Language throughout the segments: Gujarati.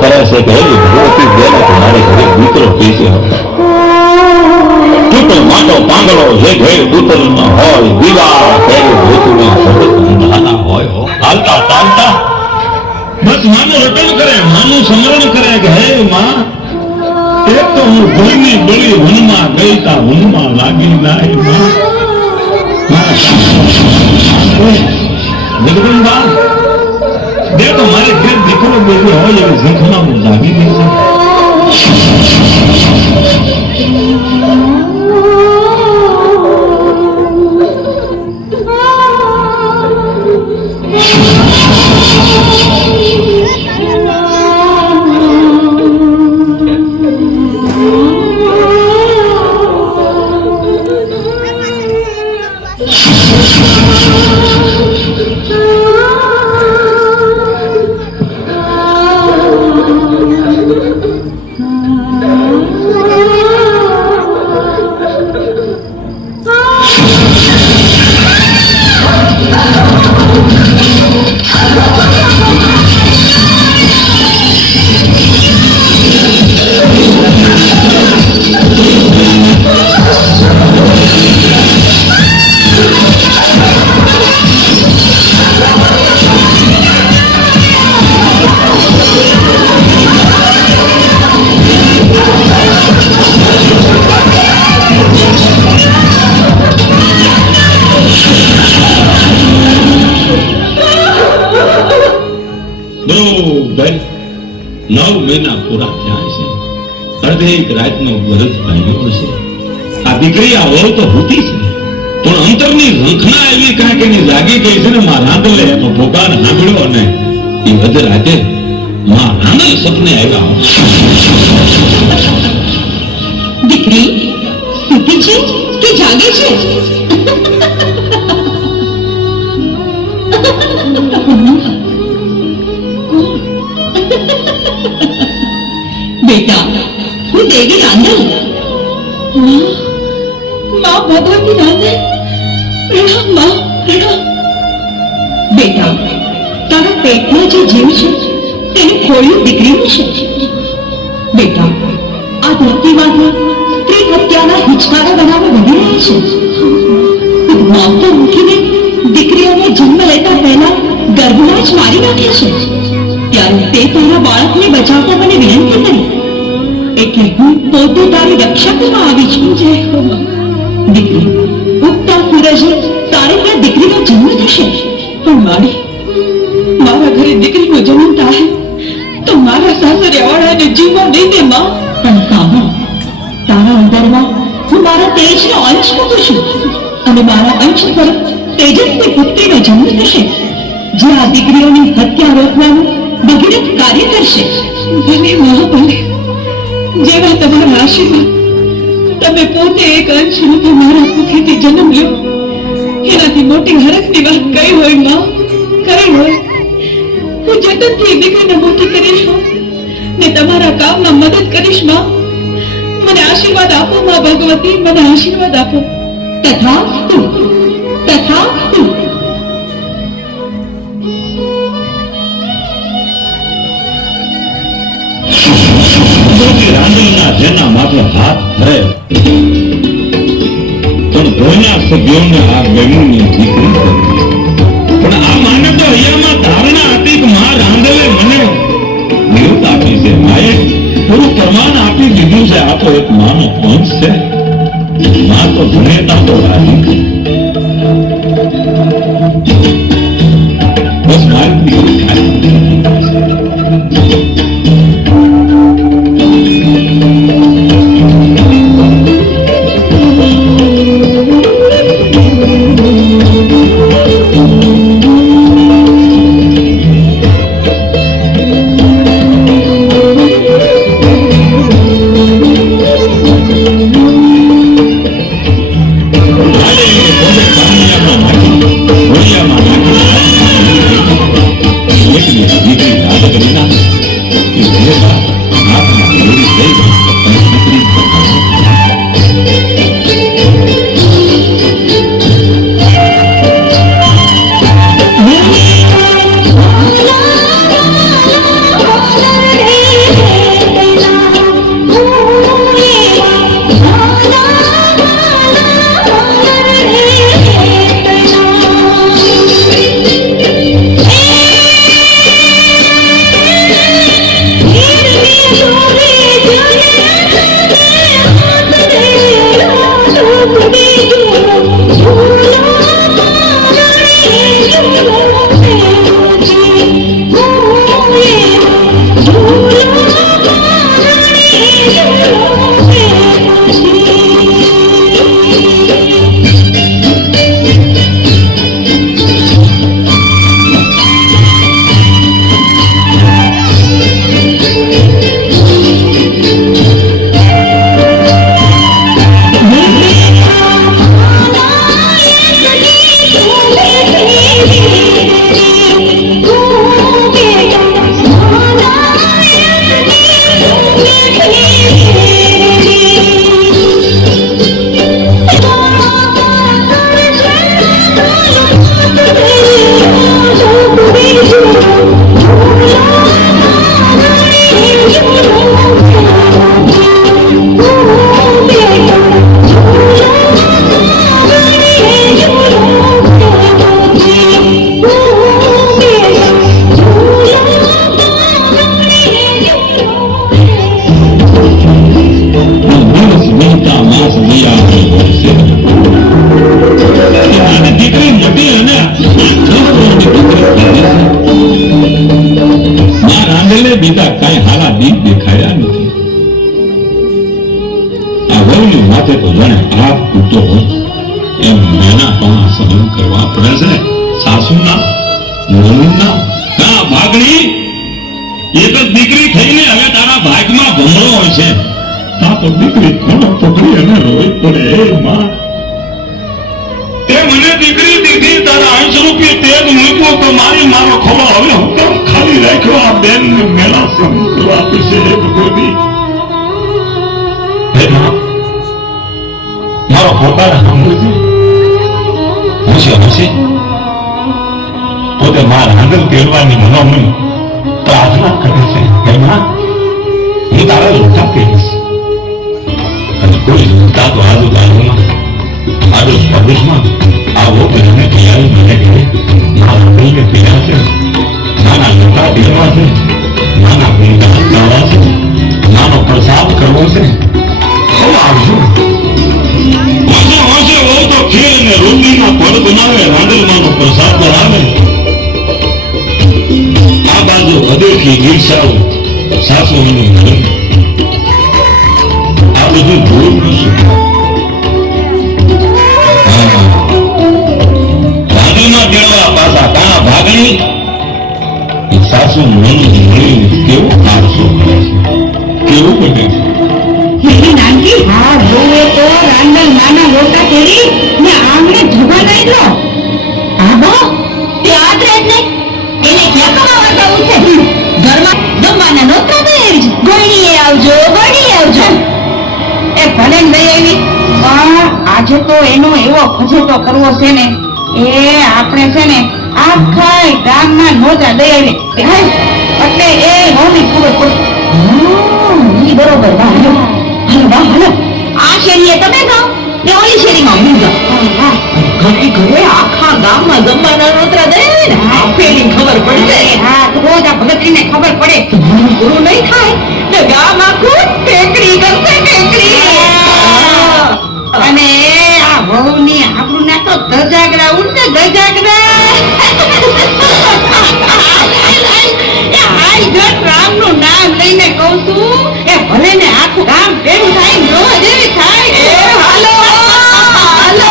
કરે છે કે ભગવતી બેને તમારે ઘરે દીકરો કેસે તૂટો માટો પાંગળો જે ઘેર દૂતરમાં હોય દીવા ફેરે ભૂતુમાં નાના હોય હાલતા ચાલતા બસ માનું રટન કરે માનું સ્મરણ કરે કે હે માં એક તો હું ભૂલની બળી વનમાં ગઈ તા વનમાં લાગી નાય માં જગદંબા દે તો મારે ઘેર દીકરો બેઠો હોય એવી ઝંખના હું લાગી ગઈ છે પૂરા થયા છે અડધેક રાતનો વરસ ભાંગ્યો છે આ દીકરી આ વહુ તો હોતી છે પણ અંતરની ઝંખના એવી કાંઈક એની જાગી ગઈ છે ને માં રાંદલે એનો પોકાર સાંભળ્યો અને એ વધ રાતે માં રાંદલ સપને આવ્યા દીકરી સૂતી છે કે જાગે છે बेटा હું દેવી રાંધલ માં ભગવતી રાંધલ પ્રણામ માં પ્રણામ બેટા તારા પેટમાં જે જીવ છે તેનું ખોળ્યું દીકરીનું છે બેટા આ ધરતીમાંથી સ્ત્રી હત્યાના હિચકારા બનાવવા વધી રહ્યા છે માવતર મૂકીને દીકરીઓને જન્મ લેતા પહેલા ગર્ભમાં જ મારી નાખે છે ત્યારે તે તારા બાળકને બચાવવા મને વિનંતી કરી એટલે હું પોતે તારી રક્ષા કરવા આવી છું દીકરી ઉગતા સૂરજે તારે ત્યાં દીકરીનો જન્મ થશે પણ મારા ઘરે દીકરીનો જન્મ થાય તો મારા સાસરિયાવાળાને જીવવા નહીં દે માં પણ સાંભળ તારા અંદરમાં હું મારા તેજનો અંશ મૂકું છું અને મારા અંશ પર તેજસ્વી પુત્રીનો જન્મ થશે જે આ દીકરીઓની હત્યા રોકવાનું ભગીરથ કાર્ય કરશે ભલે મહાબલે જેવા તમારા આશીર્વાદ તમે પોતે એક અંશ રૂપે મારા મુખેથી જન્મ લ્યો એનાથી મોટી હરખની વાત કઈ હોય માં કઈ હોય હું જતનથી દીકરીને મોટી કરીશ ને તમારા કામમાં મદદ કરીશ માં મને આશીર્વાદ આપો માં ભગવતી મને આશીર્વાદ આપો તથાસ્તુ તથાસ્તુ રાંદલના જેના માથે હાથ ધરે પણ ધોના સભ્યોને આ ગમીની દીકરી પણ આ માને તો અહીંયામાં ધારણા હતી કે માં રાંદલે મને નિયુક્ત આપી છે માએ પૂરું પ્રમાણ આપી દીધું છે આ તો એક માનો અંશ છે માં તો ધનેતા તો રાજી બસ મારી દીકરી બીજા કાંઈ હારા દીપ દેખાયા નથી. આ વહુની માથે તો જાણે આપ તૂટો હોય એમ મેના પાણા સહન કરવા પડે છે. સાસુના નણંદના હા ભાગણી એક જ દીકરી થઈને હવે તારા ભાગમાં ભમરો હોય છે. તા તો દીકરી થોડો પકડી અને રોઈ પડે. એ માં તે મને દીકરી દીધી તારા 80 રૂપિયા તેજ મૂક્યો તો મારી મારો ખોળો હવે હું કેમ ખાલી રાખ્યો? આ બેન ને મેળા સહન કરવા પડશે. હે ભગવતી હે માં મારો ખોટાને સાંભળજે. હશે પોતે મારા હાંડલ તેડવાની મનોમન પ્રાર્થના કરે છે. હે માં હું તારા લોટા કહીશ અને કોઈ લોટા તો આજુબાજુમાં આડોશ પડોશમાં આવો બહેને પિયારી મને ઘરે મારા ભાઈને પીયા છે. નાના લોટા પીવા છે, નાના ગુણગાન ગાવા છે, નાનો પ્રસાદ કરવો છે. હવે આવજો. વાંચે વહુ તો ખીર અને રોટલીના પડ બનાવે, રાંડલમાંનો પ્રસાદ બનાવે. આ બાજુ હદેથી ગીરસાવ સાસુઓનું ઘર. આ બધું ભૂલ નથી. રાંડલમાં તેડવા પાછા કાં ભાગણી સાસુ મળી કેવો આરસો કરે છે, કેવું બને છે. એની નાનકી હા બહુએ તો રાંડલ નાના લોટા કેરી ને આમને જવા નહીં લો. હા બહુ તે આદરે જ નહીં એને ક્યાં કમાવા જવું છે? ઘરમાં જમવાના નોતરા તો એવી જ ગોળીએ આવજો ગોળીએ આવજો. એ ભલે ને લઈ આવી પણ આજે તો એનો એવો ખજેટો કરવો છે ને એ આપણે છે ને આખા ગામમાં નોતરા લઈ આવી એટલે એ હોની ખબર પડે. બરોબર વાહ હાલો હાલો આ શેરીએ તમે જાઓ ને ઓલી શેરીમાં હું જાઉં. ઘરે ઘરે આખા ગામમાં જમવાના નોતરા દે ને આપેલી ખબર પડશે. હા તો રોજ આ ભગતરીને ખબર પડે કે ભણું પૂરું નહીં થાય ને ગામ આખું ટેકરી કરશે ટેકરી. અને આ વહુની આબરૂ ના તો ધજાગરા ઉડશે ધજાગરા. રામનું નામ લઈને કહું છું એ ભલે ને આખું ગામ ભેગું થાય રોજ એવી થાય. હાલો હાલો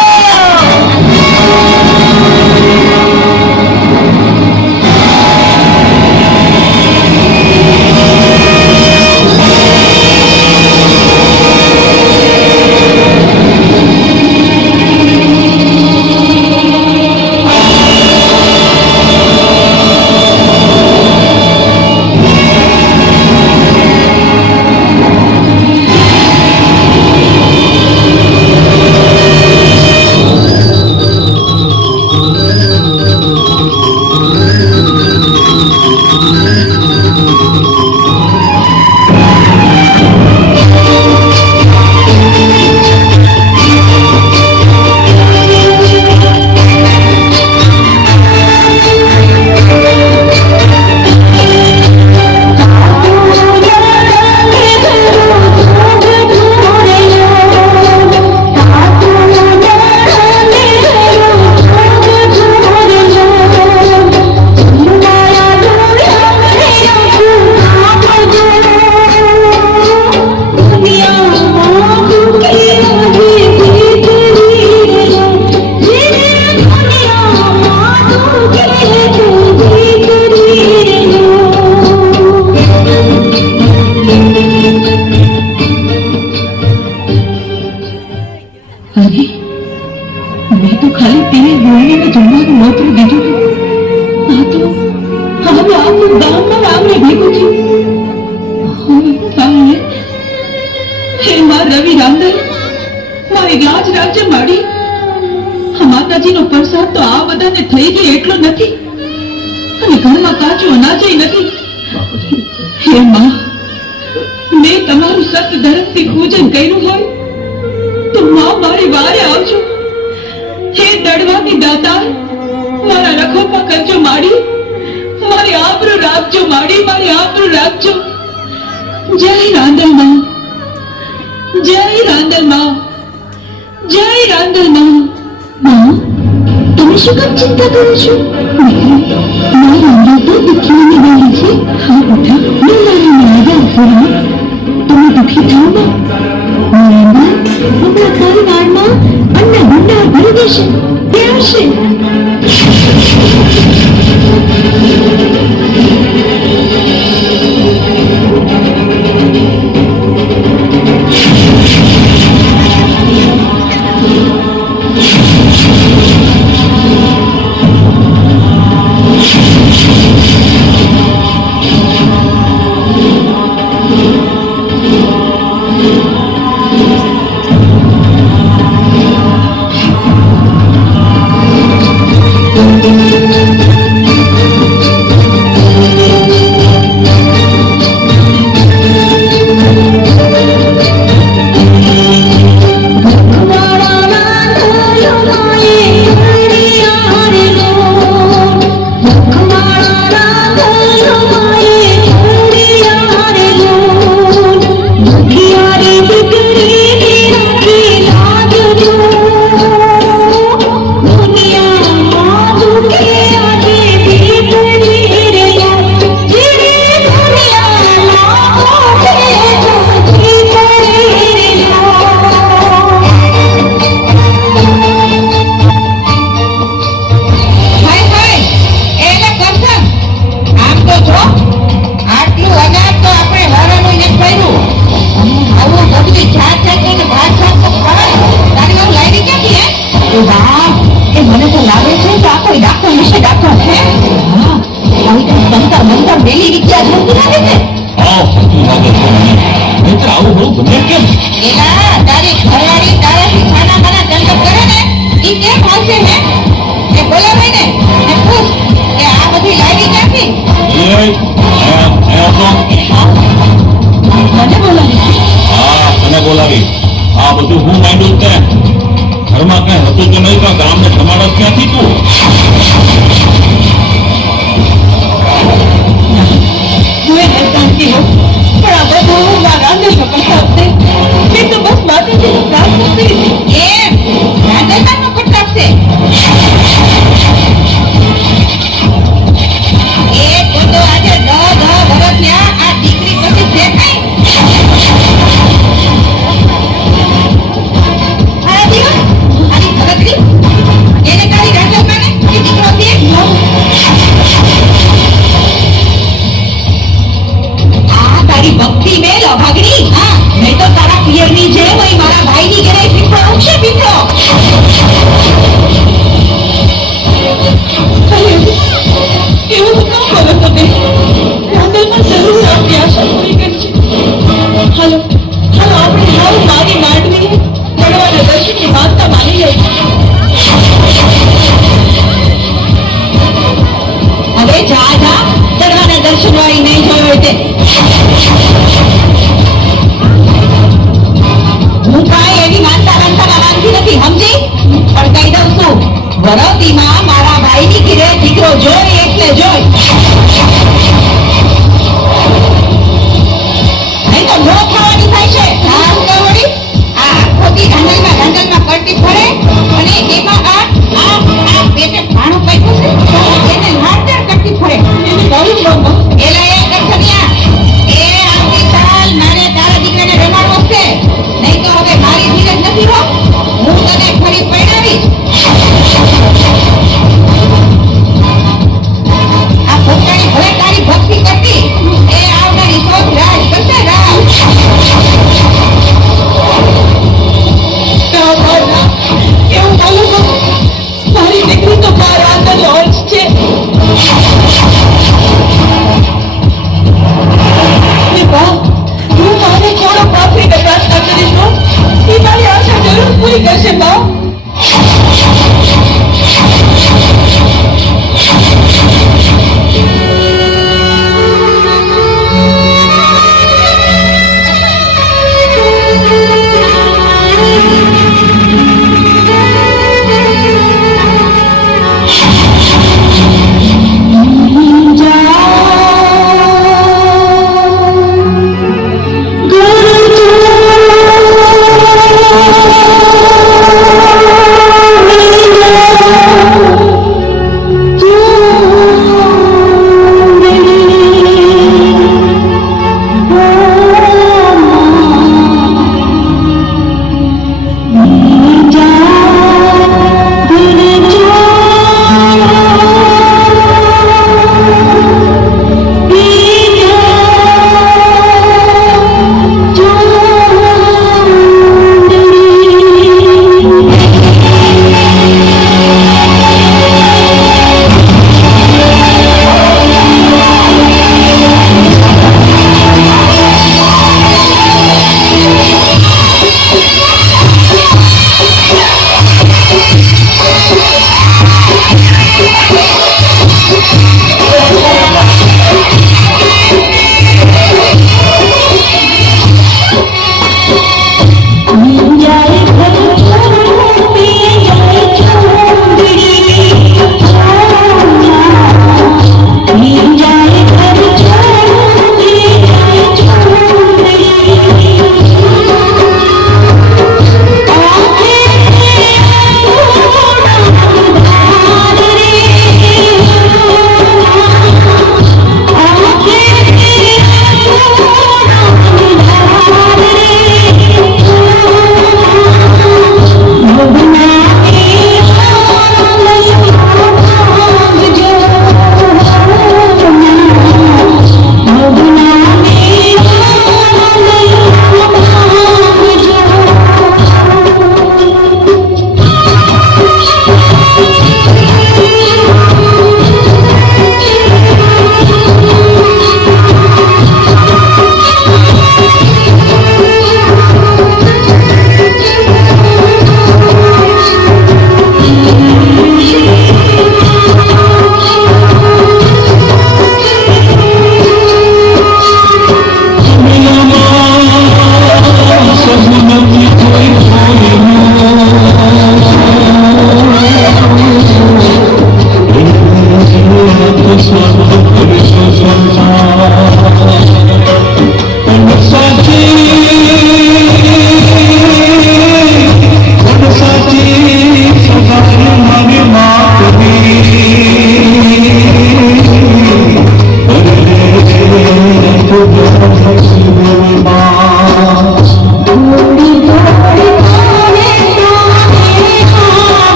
છે માડી. આ માતાજીનો પ્રસાદ તો આ બધાને થઈ ગયો એટલો નથી, અને ઘરમાં કાચું અનાજ નથી. હે માં, મેં તમારું સત ધર્મથી પૂજન કર્યું હોય તો માં મારી વારે આવજો. હે દડવાની દાતા, મારા રખોપા કરજો માડી. મારી આબરૂ રાખજો માડી, મારી આબરૂ રાખજો. જય રાંદલ માં, જય રાંદલ માં, જય રાંદલ માં. માં, તમે શું કામ ચિંતા કરો છો? મારી રાંદલ તો દુખીની વાળી છે. હા બેટા, મેં મારીને આવ્યા પૂર્ણ. તમે દુખી થાવ માં. રાંદલ હમણાં તારી વાળમાં અન્ના ગુંડા ભરી દેશે. તે આવશે. આ બધું હું માંડ્યું તે ઘરમાં કઈ હતું કે નહીં, ગામને સમાડસ ક્યાંથી તું? વરતીમાં મારા ભાઈની ઘરે દીકરો જોઈ એટલે જોઈ, નહીં તો નો થવાની થાય છે. આ વળી આ ખોટી ગાંડલમાં કરતી ફરે, અને એમાં આ પેટે ભાણું પાક્યું છે એને લાડર કરતી ફરે. એને કહ્યું એલા એ દર્શનિયા, એ આવતીકાલ મારે તારા દીકરાને રમાડવો છે, નહીં તો હવે મારી ધીરજ નથી હો. હું તને ફરી પરણાવીશ. આ પોતાની ભલે તારી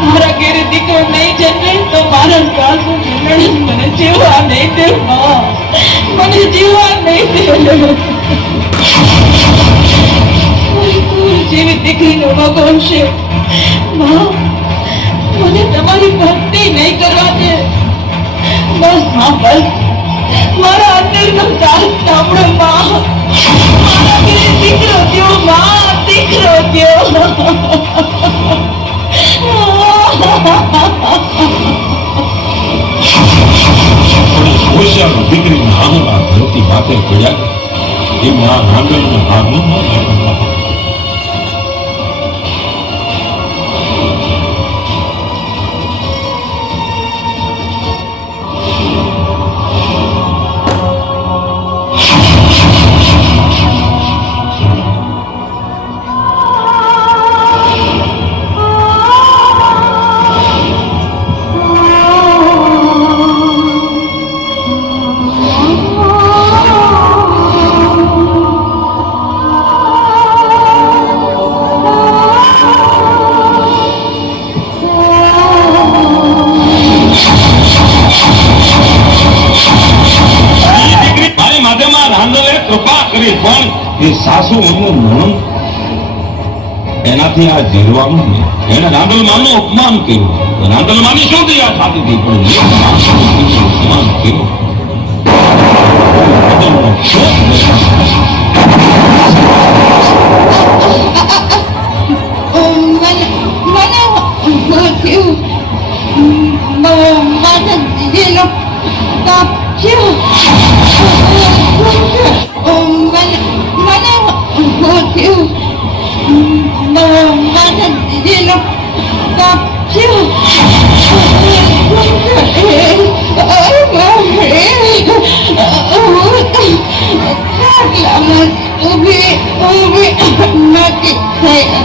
મારા ઘેરે દીકરો નહીં જન્મે તો મારા સાસુ નણંદ મને જીવવા નહીં દે માં, મને જીવવા નહીં દે. જેવી દીકરીનો ભગવાન છે માં, મને તમારી ભક્તિ નહીં કરવા દે. બસ માં, બસ મારા અંદરનો દાસ સાંભળો માં. મારા ઘરે દીકરો દ્યો માં, દીકરો દ્યો. હોશિયાર દીકરી નાના ધરતી માથે પડ્યા એમને આ નાંગલનો હારનો ન લાગ્યો. કૃપા કરી પણ એ સાસુ નણંદ એનાથી આ જીરવાનું નહીં. એને રાંદલમાનું અપમાન કર્યું. રાંદલમાની શું દયા થતી હતી પણ અપમાન કર્યું. Mati saya